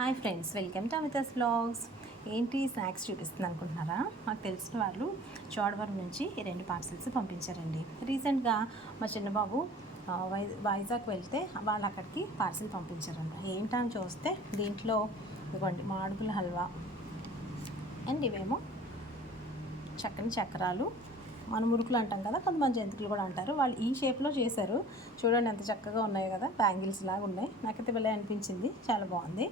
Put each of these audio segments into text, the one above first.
Hi friends, welcome to Amitha's vlogs. ఏంటి snacks చూపిస్తుంది అనుకుంటున్నారా? మాకు తెలిసిన వాళ్ళు చోడవరం నుంచి ఈ 2 పార్సిల్స్ పంపించారండి. రీసెంట్గా మా చిన్నబాబు వైజాగ్ వెళ్తే వాళ్ళు అక్కడికి పార్సిల్ పంపించారంట. ఏంటా అని చూస్తే దీంట్లో ఇవ్వండి మాడుగుల హల్వా అండ్ ఇవేమో చక్కని చక్రాలు, మన మురుకులు అంటాం కదా, కొంతమంది జంతికలు కూడా అంటారు. వాళ్ళు ఈ షేప్లో చేశారు. చూడండి ఎంత చక్కగా ఉన్నాయి కదా, బ్యాంగిల్స్ లాగా ఉన్నాయి. నాకైతే భలే అనిపించింది, చాలా బాగుంది.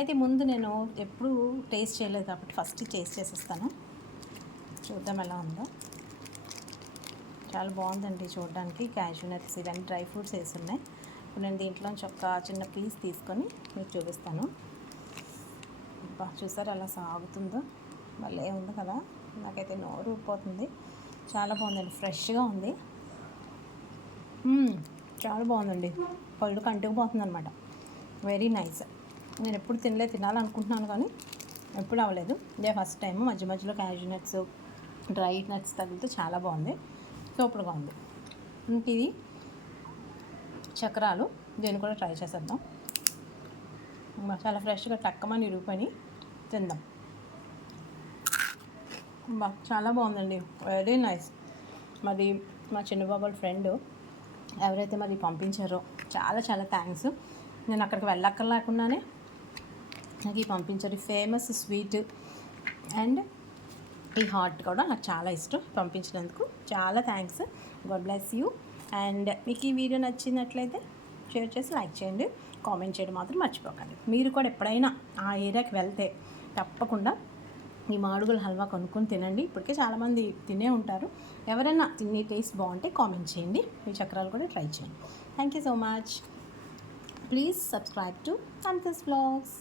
అయితే ముందు నేను ఎప్పుడు టేస్ట్ చేయలేదు కాబట్టి ఫస్ట్ టేస్ట్ చేసేస్తాను, చూద్దాం ఎలా ఉందో. చాలా బాగుందండి చూడడానికి. క్యాష్యూ నట్స్ ఇవన్నీ డ్రై ఫ్రూట్స్ వేసి ఉన్నాయి. ఇప్పుడు నేను దీంట్లోంచి ఒక చిన్న పీస్ తీసుకొని మీకు చూపిస్తాను. చూసారు ఎలా సాగుతుందో, భలే ఉంది కదా. నాకైతే నోరు ఊరిపోతుంది. చాలా బాగుందండి, ఫ్రెష్గా ఉంది. చాలా బాగుందండి, పళ్ళు కంటికి పోతుంది అనమాట. Very nice. నేను ఎప్పుడు తినాలనుకుంటున్నాను కానీ ఎప్పుడు అవ్వలేదు. ఇదే ఫస్ట్ టైం. మధ్య మధ్యలో క్యాష్యూ నట్స్, డ్రై నట్స్ తగిలితే చాలా బాగుంది, సూపర్గా ఉంది. ఇది చక్రాలు, దీన్ని కూడా ట్రై చేసేద్దాం. చాలా ఫ్రెష్గా టక్కమని ఇరుగుపని తిందాం. చాలా బాగుందండి, వెరీ నైస్. మరి మా చిన్నబాబు ఫ్రెండ్ ఎవరైతే మరి పంపించారో చాలా చాలా థ్యాంక్స్. నేను అక్కడికి వెళ్ళక్కర్లేకుండానే నాకు ఈ పంపించారు. ఫేమస్ స్వీట్ అండ్ ఈ హాట్ కూడా నాకు చాలా ఇష్టం. పంపించినందుకు చాలా thanks. God bless you. And మీకు ఈ వీడియో నచ్చినట్లయితే షేర్ చేసి లైక్ చేయండి, కామెంట్ చేయడం మాత్రం మర్చిపోకండి. మీరు కూడా ఎప్పుడైనా ఆ ఏరియాకి వెళ్తే తప్పకుండా ఈ మాడుగుల హల్వా కొనుక్కొని తినండి. ఇప్పటికే చాలామంది తినే ఉంటారు. ఎవరైనా తినే టేస్ట్ బాగుంటే కామెంట్ చేయండి. ఈ చక్రాలు కూడా ట్రై చేయండి. Thank you so much. Please subscribe to Amitha's vlogs.